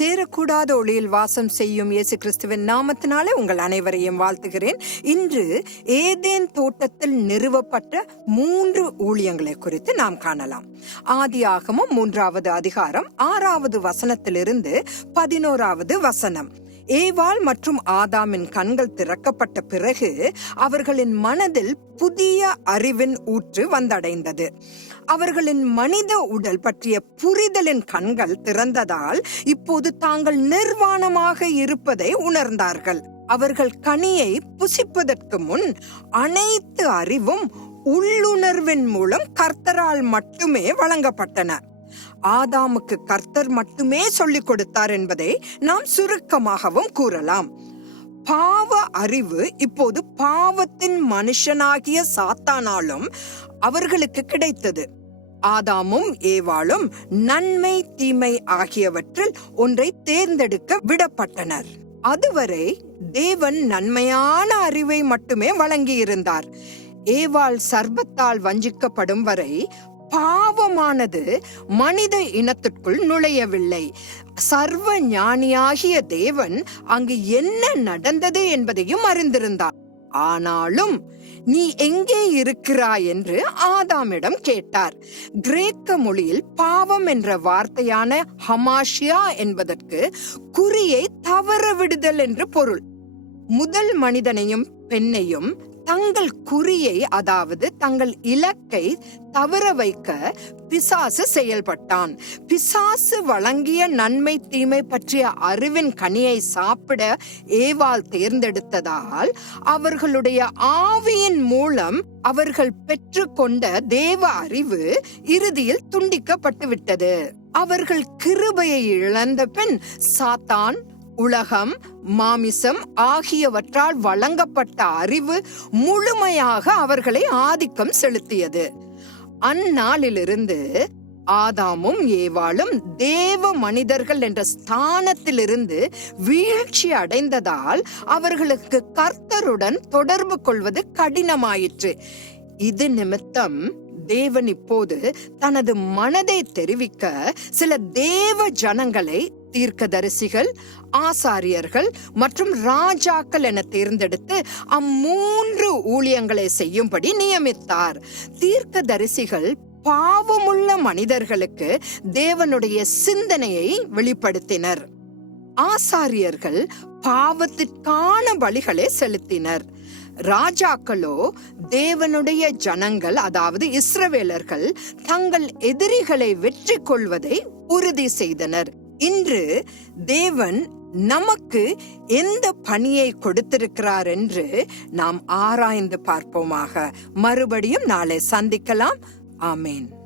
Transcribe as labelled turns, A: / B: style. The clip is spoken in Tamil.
A: சேரக்கூடாத ஒளியில் வாசம் செய்யும் இயேசு கிறிஸ்துவின் நாமத்தினாலே உங்கள் அனைவரையும் வாழ்த்துகிறேன். இன்று ஏதேன் தோட்டத்தில் நிறுவப்பட்ட மூன்று ஊழியங்களை குறித்து நாம் காணலாம். ஆதியாகமம் மூன்றாவது அதிகாரம் ஆறாவது வசனத்திலிருந்து பதினோராவது வசனம். ஏவாள் மற்றும் ஆதாமின் கண்கள் திறக்கப்பட்ட பிறகு அவர்களின் மனதில் புதிய அறிவின் ஊற்று வந்தடைந்தது. அவர்களின் மனித உடல் பற்றிய புரிதலின் கண்கள் திறந்ததால் இப்போது தாங்கள் நிர்வாணமாக இருப்பதை உணர்ந்தார்கள். அவர்கள் கனியை புசிப்பதற்கு முன் அனைத்து அறிவும் உள்ளுணர்வின் மூலம் கர்த்தரால் மட்டுமே வழங்கப்பட்டன. ஆதாமுக்கு கர்த்தர் மட்டுமே சொல்லிக் கொடுத்தார் என்பதை நாம் சுருக்கமாகவும் கூறலாம். பாவ அறிவு இப்போது பாவத்தின் மனுஷனாகிய சாத்தானாலும் அவர்களுக்கு கிடைத்தது. ஆதாமும் ஏவாளும் நன்மை தீமை ஆகியவற்றில் ஒன்றை தேர்ந்தெடுக்க விடப்பட்டனர். அதுவரை தேவன் நன்மையான அறிவை மட்டுமே வழங்கியிருந்தார். ஏவாள் சர்பத்தால் வஞ்சிக்கப்படும் வரை பாவமானது மனித இனத்திற்குள் நுழையவில்லை. சர்வ ஞானியாகிய தேவன் அங்கு என்ன நடந்தது என்பதையும் அறிந்திருந்தார். ஆனாலும் நீ எங்கே இருக்கிறாய்? என்று ஆதாமிடம் கேட்டார். கிரேக்க மொழியில் பாவம் என்ற வார்த்தையான ஹமாஷியா என்பதற்கு குறியை தவற விடுதல் என்று பொருள். முதல் மனிதனையும் பெண்ணையும் தங்கள் குறியை அதாவது தங்கள் இலக்கை தவற வைக்க பிசாசு செயல்பட்டான். பிசாசு வழங்கிய நன்மை தீமை பற்றிய அறிவின் கனியை சாப்பிட ஏவாள் தேர்ந்தெடுத்ததால் அவர்களுடைய ஆவியின் மூலம் அவர்கள் பெற்றுக்கொண்ட தேவ அறிவு இறுதியில் துண்டிக்கப்பட்டு விட்டது அவர்கள் கிருபையை இழந்த பின் சாத்தான் உலகம் மாமிசம் ஆகியவற்றால் வழங்கப்பட்ட அறிவு முழுமையாக அவர்களை ஆதிக்கம் செலுத்தியது. அந்நாளிலிருந்து ஆதாமும் ஏவாளும் தேவ மனிதர்கள் என்ற ஸ்தானத்திலிருந்து வீழ்ச்சி அடைந்ததால் அவர்களுக்கு கர்த்தருடன் தொடர்பு கொள்வது கடினமாயிற்று. இது நிமித்தம் தேவன் இப்போது தனது மனதை தெரிவிக்க சில தேவ ஜனங்களை தீர்க்கதரிசிகள் ஆசாரியர்கள் மற்றும் ராஜாக்கள் என தேர்ந்தெடுத்து அம்மூன்று ஊழியங்களை செய்யும்படி நியமித்தார். தீர்க்கதரிசிகள் பாவமுள்ள மனிதர்களுக்கு தேவனுடைய சிந்தனையை வெளிப்படுத்தினர். ஆசாரியர்கள் பாவத்திற்கான பலிகளை செலுத்தினர். ராஜாக்களோ தேவனுடைய ஜனங்கள் அதாவது இஸ்ரவேலர்கள் தங்கள் எதிரிகளை வெற்றி கொள்வதை உறுதி செய்தனர். இன்று தேவன் நமக்கு எந்த பணியை கொடுத்திருக்கிறார் என்று நாம் ஆராய்ந்து பார்ப்போமாக. மறுபடியும் நாளை சந்திக்கலாம். ஆமேன்.